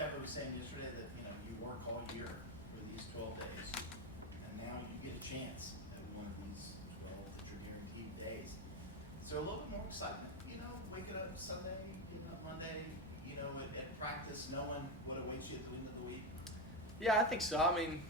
Kevin was saying yesterday that, you work all year for these 12 days, and now you get a chance at one of these 12 that you're guaranteed days. So a little bit more excitement, waking up Sunday, getting up Monday, at practice, knowing what awaits you at the end of the week. Yeah, I think so. I mean,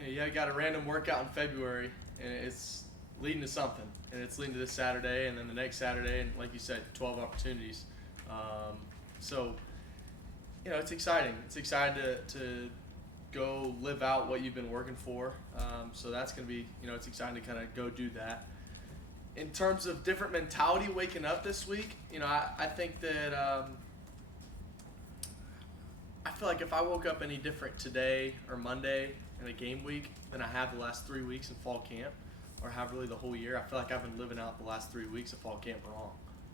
you got a random workout in February, and it's leading to something. And it's leading to this Saturday, and then the next Saturday, and like you said, 12 opportunities. So, it's exciting. It's exciting to go live out what you've been working for. So that's going to be, it's exciting to kind of go do that. In terms of different mentality waking up this week, I think that I feel like if I woke up any different today or Monday in a game week than I have the last 3 weeks in fall camp, or have really the whole year, I feel like I've been living out the last 3 weeks of fall camp wrong,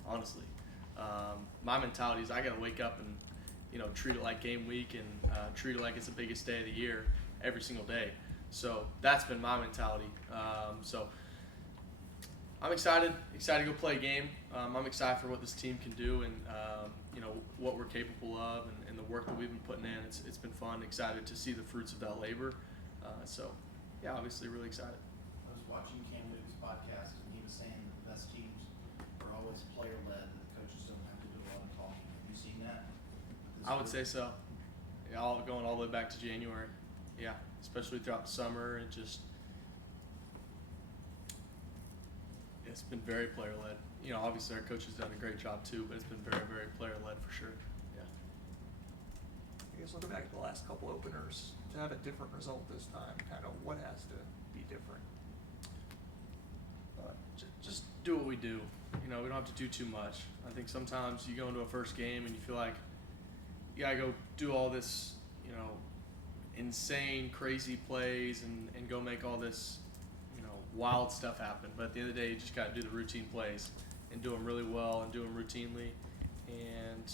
honestly. My mentality is I got to wake up and, treat it like game week and treat it like it's the biggest day of the year every single day. So that's been my mentality. So I'm excited to go play a game. I'm excited for what this team can do and, what we're capable of and the work that we've been putting in. It's been fun, excited to see the fruits of that labor. So, yeah, obviously really excited. I was watching Cam Newton's podcast, and he was saying that the best teams are always player-led, that the coaches don't have to do a lot of talking. Have you seen that? I would say so. Yeah, going all the way back to January. Yeah, especially throughout the summer and just it's been very player-led. Obviously our coach has done a great job too, but it's been very, very player-led for sure. Yeah. I guess looking back at the last couple openers, to have a different result this time, kind of what has to be different? Just do what we do. We don't have to do too much. I think sometimes you go into a first game and you feel like you gotta go do all this, insane, crazy plays and go make all this, wild stuff happen. But at the end of the day, you just gotta do the routine plays and do them really well and do them routinely, and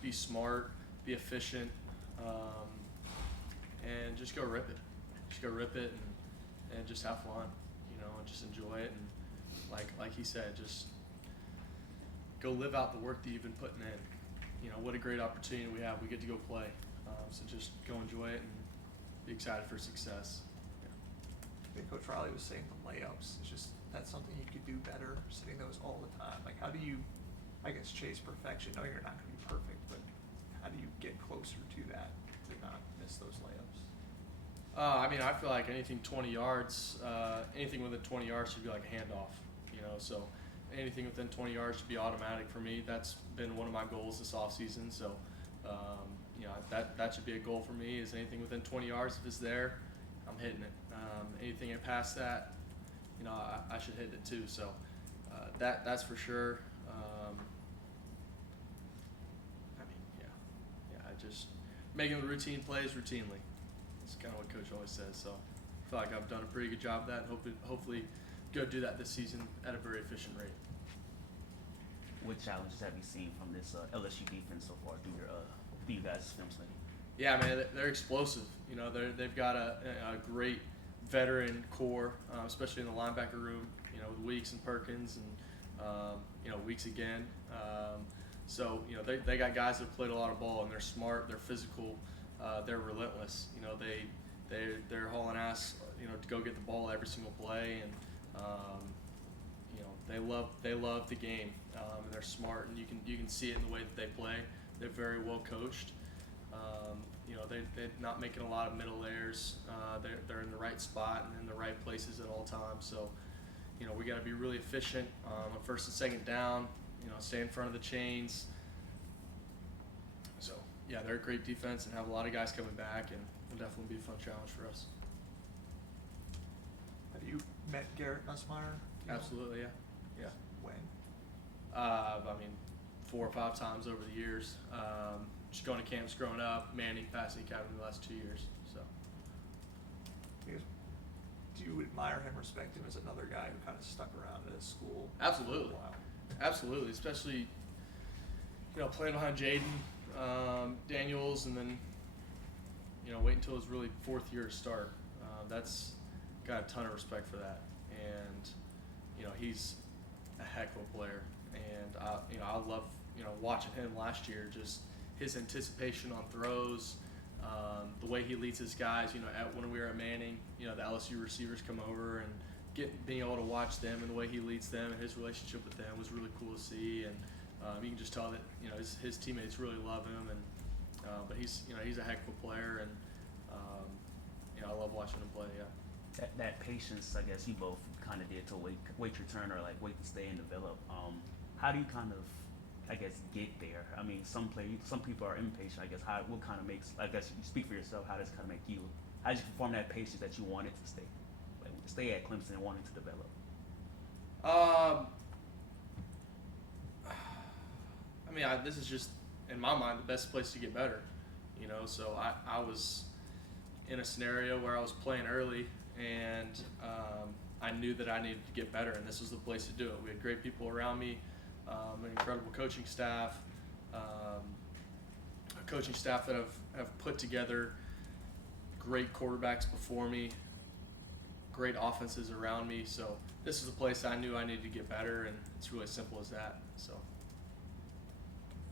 be smart, be efficient, and just go rip it. Just go rip it and just have fun, and just enjoy it. And like he said, just go live out the work that you've been putting in. What a great opportunity we have. We get to go play. So just go enjoy it and be excited for success. I think Coach Riley was saying the layups. It's just that's something you could do better, sitting those all the time. Like, how do you, chase perfection? No, you're not going to be perfect, but how do you get closer to that to not miss those layups? I feel like anything 20 yards, anything within 20 yards should be like a handoff. So anything within 20 yards should be automatic for me. That's been one of my goals this offseason. So, that should be a goal for me. Is anything within 20 yards, if it's there, I'm hitting it. Anything past that, I should hit it too. So that's for sure. I just making the routine plays routinely. It's kind of what Coach always says. So I feel like I've done a pretty good job of that, and hopefully go do that this season at a very efficient rate. What challenges have you seen from this LSU defense so far through you guys' film study? Yeah, man, they're explosive. They've got a great veteran core, especially in the linebacker room. With Weeks and Perkins, and Weeks again. So they got guys that played a lot of ball, and they're smart, they're physical, they're relentless. They're hauling ass, to go get the ball every single play, and they love the game, and they're smart, and you can see it in the way that they play. They're very well coached. They're not making a lot of middle errors. They're in the right spot and in the right places at all times. So, we got to be really efficient on first and second down. Stay in front of the chains. So, yeah, they're a great defense and have a lot of guys coming back, and will definitely be a fun challenge for us. Have you met Garrett Nussmeier? Absolutely, yeah. When? 4 or 5 times over the years. Just going to camps growing up, Manning passing academy the last 2 years. So, do you admire him, respect him as another guy who kind of stuck around at his school? Absolutely. Wow. Absolutely, especially playing behind Jaden Daniels, and then wait until his really 4th year to start. That's got a ton of respect for that, and he's a heck of a player, and I love watching him last year. Just his anticipation on throws, the way he leads his guys. When we were at Manning, the LSU receivers come over and being able to watch them and the way he leads them and his relationship with them was really cool to see. And you can just tell that his teammates really love him. And but he's a heck of a player, and I love watching him play. Yeah. That patience, I guess you both kind of did to wait your turn or like wait to stay and develop. How do you kind of, I guess, get there? I mean, some people are impatient. I guess what kind of makes, I guess you speak for yourself. How does it kind of make you? How did you perform that patience that you wanted to stay at Clemson and wanted to develop? I mean, this is just in my mind the best place to get better. So I was in a scenario where I was playing early, and I knew that I needed to get better, and this was the place to do it. We had great people around me, an incredible coaching staff, a coaching staff that have put together great quarterbacks before me, great offenses around me. So this is a place I knew I needed to get better, and it's really simple as that. So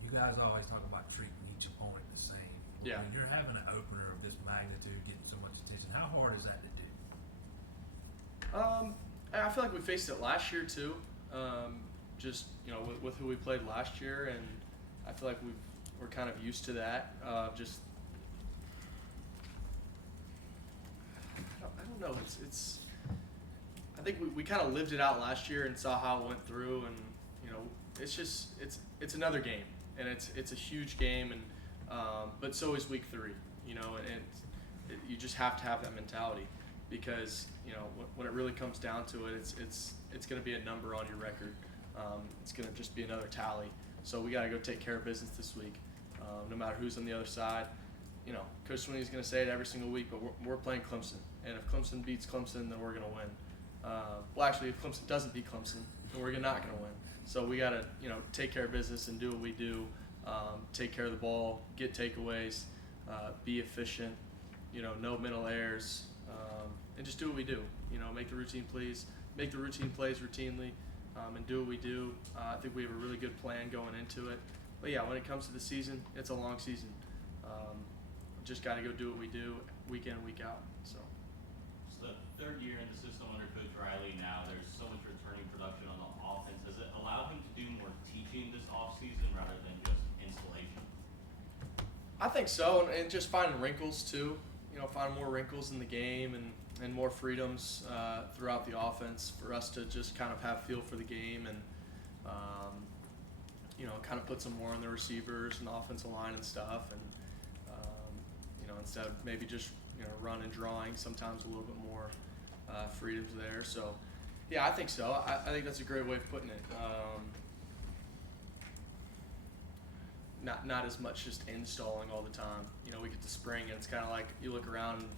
you guys always talk about treating each opponent the same. Yeah. When you're having an opener of this magnitude, getting so much attention, how hard is that to do? I feel like we faced it last year too. Just with who we played last year, and I feel like we're kind of used to that. I don't know. It's. I think we kind of lived it out last year and saw how it went through, and it's another game, and it's a huge game, and but so is week 3. You just have to have that mentality, because when it really comes down to it, it's going to be a number on your record. It's going to just be another tally. So we got to go take care of business this week, no matter who's on the other side. Coach Swinney's going to say it every single week, but we're playing Clemson, and if Clemson beats Clemson, then we're going to win. Well, actually, if Clemson doesn't beat Clemson, then we're not going to win. So we got to take care of business and do what we do. Take care of the ball, get takeaways, be efficient. No mental errors, and just do what we do. Make the routine plays routinely, and do what we do. I think we have a really good plan going into it. But yeah, when it comes to the season, it's a long season. Just got to go do what we do week in, week out. So. It's the third year in the system under Coach Riley now. There's so much returning production on the offense. Does it allow him to do more teaching this offseason rather than just installation? I think so, and just finding wrinkles too. Find more wrinkles in the game and more freedoms throughout the offense for us to just kind of have feel for the game, and kind of put some more on the receivers and the offensive line and stuff, and instead of maybe just run and drawing, sometimes a little bit more freedoms there. So yeah, I think so. I think that's a great way of putting it. Not as much just installing all the time. We get to spring, and it's kind of like you look around, and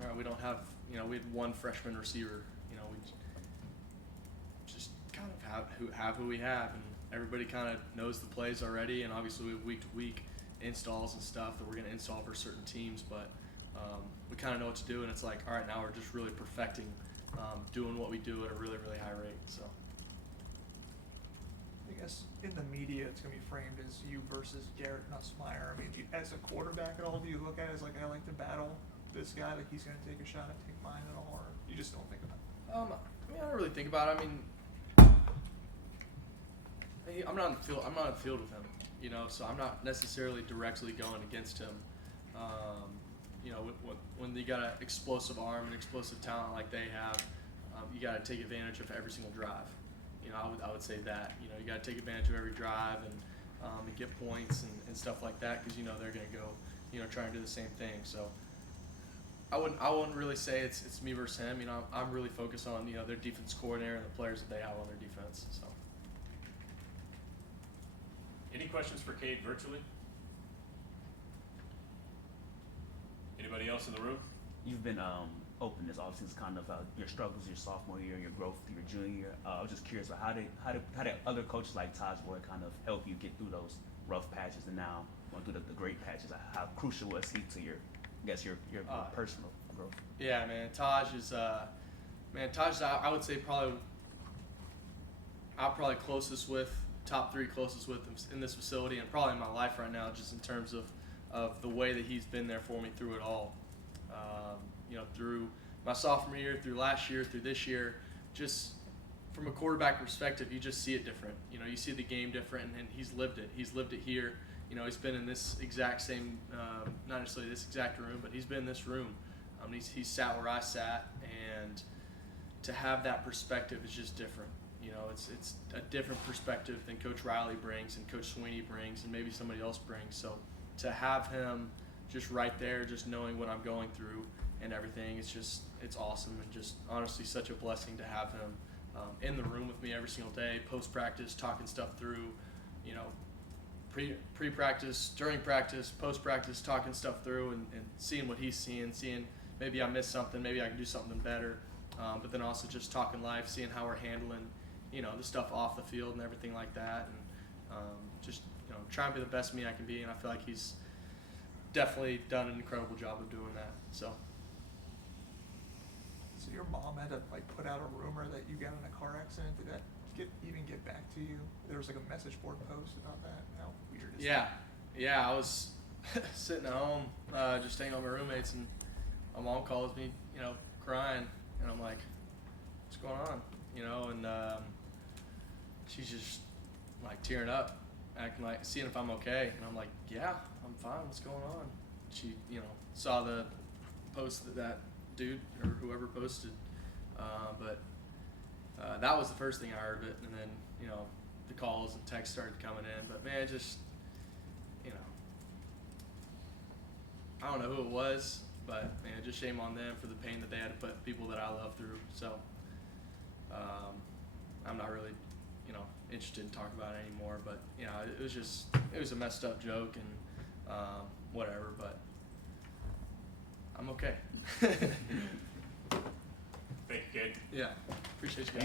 all right, we don't have, we had one freshman receiver. We just kind of have who we have, and everybody kind of knows the plays already, and obviously we have week-to-week installs and stuff that we're going to install for certain teams, but we kind of know what to do, and it's like, all right, now we're just really perfecting doing what we do at a really, really high rate. So. I guess in the media, it's going to be framed as you versus Garrett Nussmeier. I mean, as a quarterback at all, do you look at it as like, I like to battle this guy, like he's going to take a shot and take mine at all, or you just don't think about it? I don't really think about it. I mean, I'm not in the field. I'm not in the field with him, so I'm not necessarily directly going against him. When you got an explosive arm and explosive talent like they have, you got to take advantage of every single drive. I would say that. You got to take advantage of every drive and get points and stuff like that, because they're going to go, try and do the same thing. So I wouldn't really say it's me versus him. I'm really focused on their defense coordinator and the players that they have on their defense. So. Any questions for Cade virtually? Anybody else in the room? You've been open this offseason, kind of your struggles your sophomore year, your growth your junior year. I was just curious about how did other coaches like Taj Boyd kind of help you get through those rough patches, and now going through the great patches? How crucial was he to your personal growth? Yeah, man, Taj is I would say I'm probably closest with top 3 closest with him in this facility and probably in my life right now, just in terms of the way that he's been there for me through it all. Through my sophomore year, through last year, through this year, just from a quarterback perspective, you just see it different. You see the game different, and he's lived it. He's lived it here. He's been in this exact same, not necessarily this exact room, but he's been in this room. He's sat where I sat, and to have that perspective is just different. It's a different perspective than Coach Riley brings and Coach Sweeney brings and maybe somebody else brings. So to have him just right there, just knowing what I'm going through and everything, it's awesome, and just honestly such a blessing to have him in the room with me every single day, post-practice, talking stuff through, pre-practice, during practice, post-practice, talking stuff through and seeing what he's seeing maybe I missed something, maybe I can do something better, but then also just talking life, seeing how we're handling, the stuff off the field and everything like that, and just, trying to be the best me I can be, and I feel like he's definitely done an incredible job of doing that, so. So your mom had to put out a rumor that you got in a car accident. Did that even get back to you? There was a message board post about that. How weird is that? Yeah. I was sitting at home, just staying with my roommates, and my mom calls me, crying, and I'm like, "What's going on?" And she's just tearing up, acting seeing if I'm okay, and I'm like, "Yeah, I'm fine. What's going on?" She, saw the post that dude or whoever posted, but that was the first thing I heard of it, and then the calls and texts started coming in. But man, just I don't know who it was, but man, just shame on them for the pain that they had to put people that I love through. So I'm not really interested in talking about it anymore. But it was a messed up joke and whatever. But I'm okay. Thank you, Cade. Yeah, appreciate you guys.